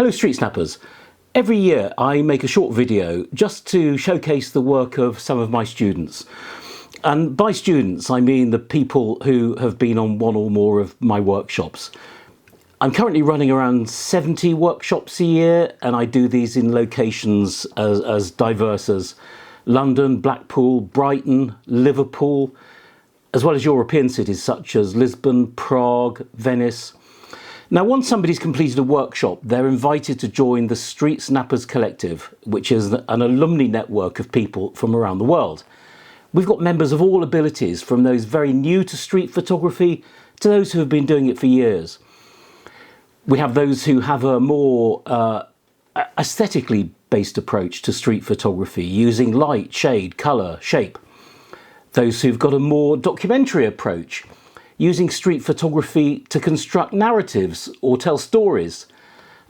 Hello Street Snappers. Every year I make a short video just to showcase the work of some of my students. And by students I mean the people who have been on one or more of my workshops. I'm currently running around 70 workshops a year, and I do these in locations as diverse as London, Blackpool, Brighton, Liverpool, as well as European cities such as Lisbon, Prague, Venice. Now, once somebody's completed a workshop, they're invited to join the StreetSnappers collective, which is an alumni network of people from around the world. We've got members of all abilities, from those very new to street photography to those who have been doing it for years. We have those who have a more aesthetically based approach to street photography, using light, shade, colour, shape. Those who've got a more documentary approach, using street photography to construct narratives or tell stories.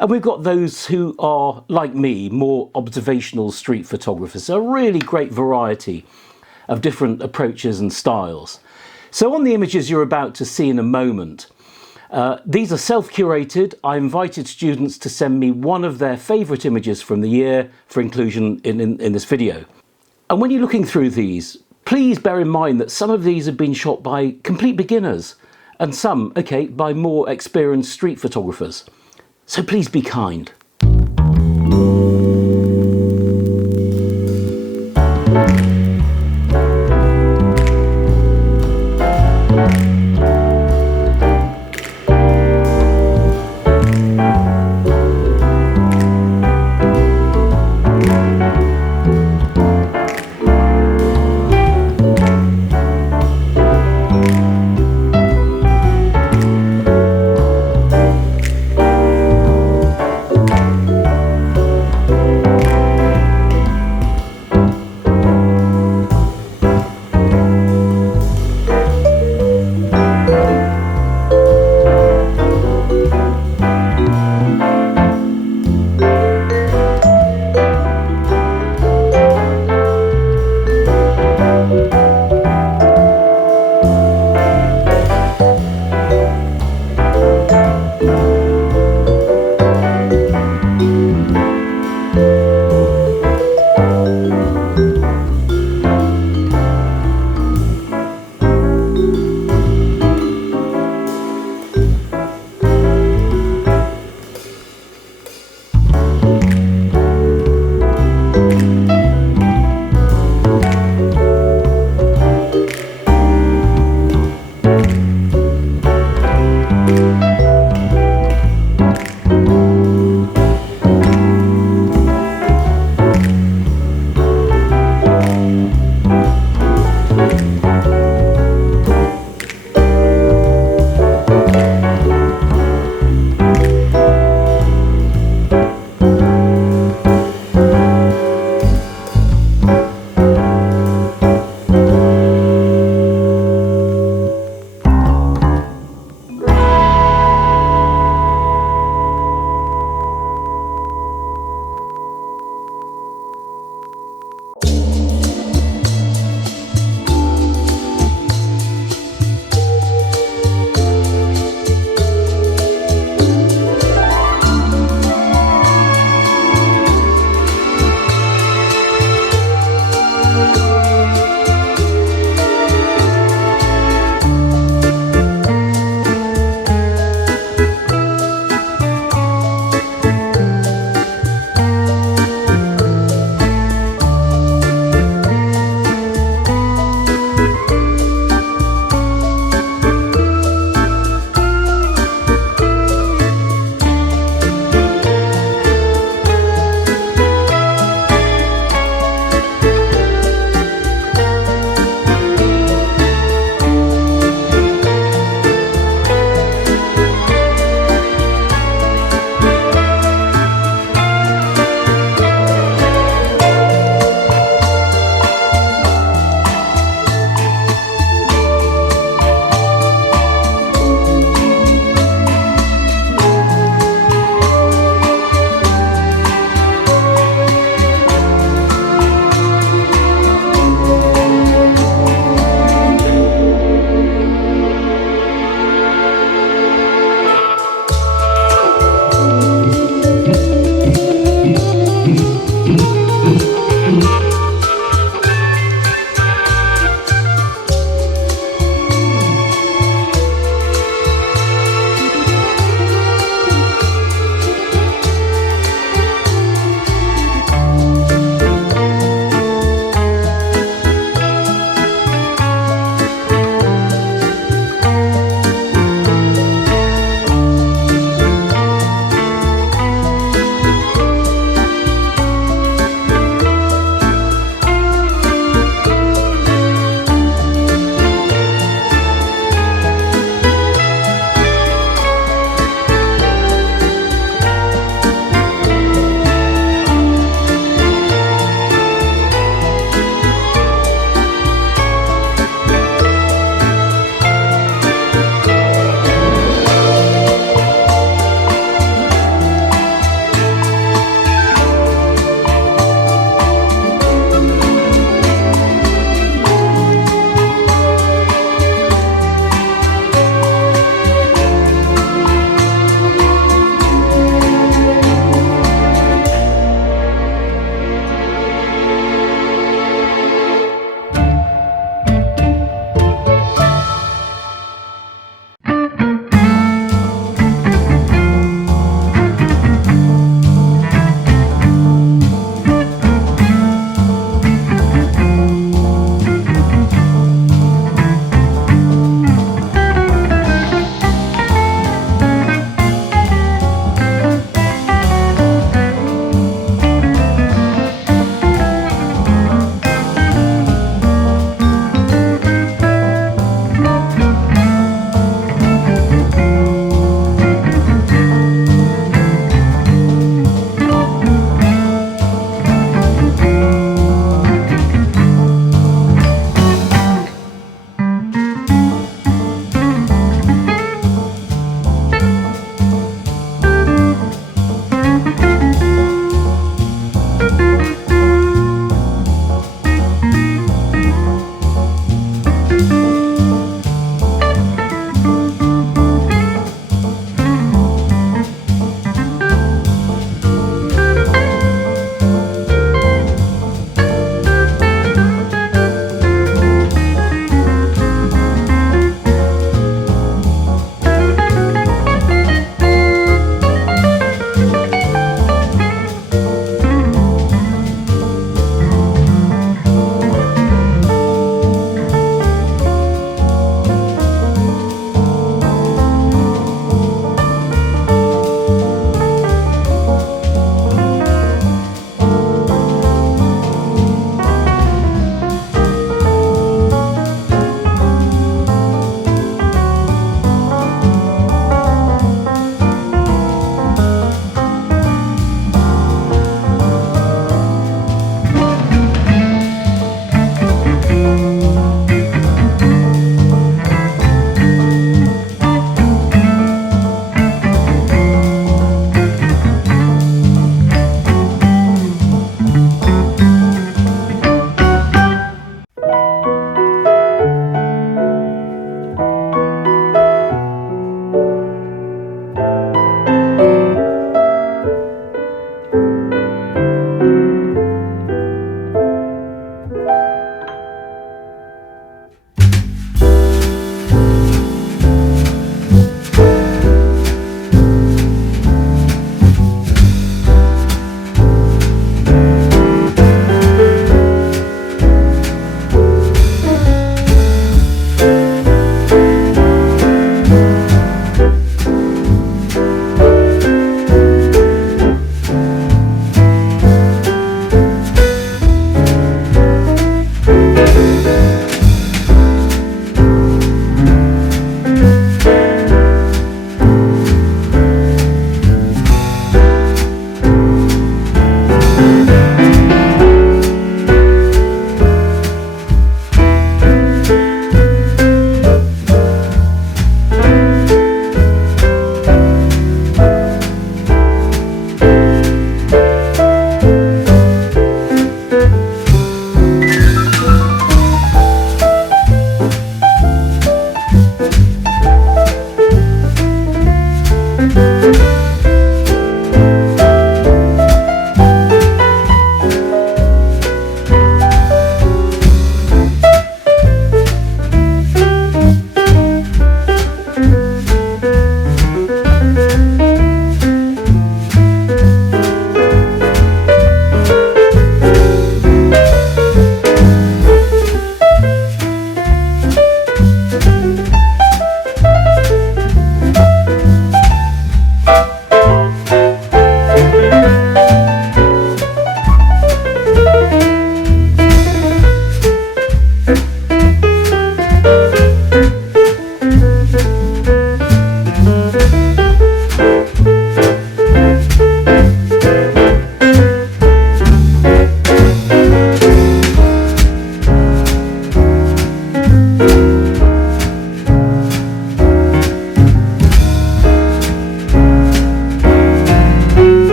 And we've got those who are, like me, more observational street photographers. A really great variety of different approaches and styles. So on the images you're about to see in a moment, these are self-curated. I invited students to send me one of their favourite images from the year for inclusion in this video. And when you're looking through these, please bear in mind that some of these have been shot by complete beginners and some, okay, by more experienced street photographers. So please be kind.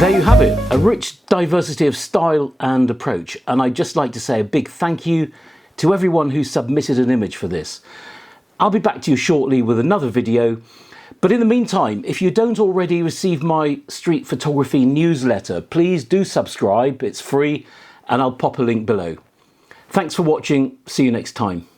There you have it, a rich diversity of style and approach, and I'd just like to say a big thank you to everyone who submitted an image for this. I'll be back to you shortly with another video, but in the meantime, if you don't already receive my street photography newsletter, please do subscribe, it's free, and I'll pop a link below. Thanks for watching, see you next time.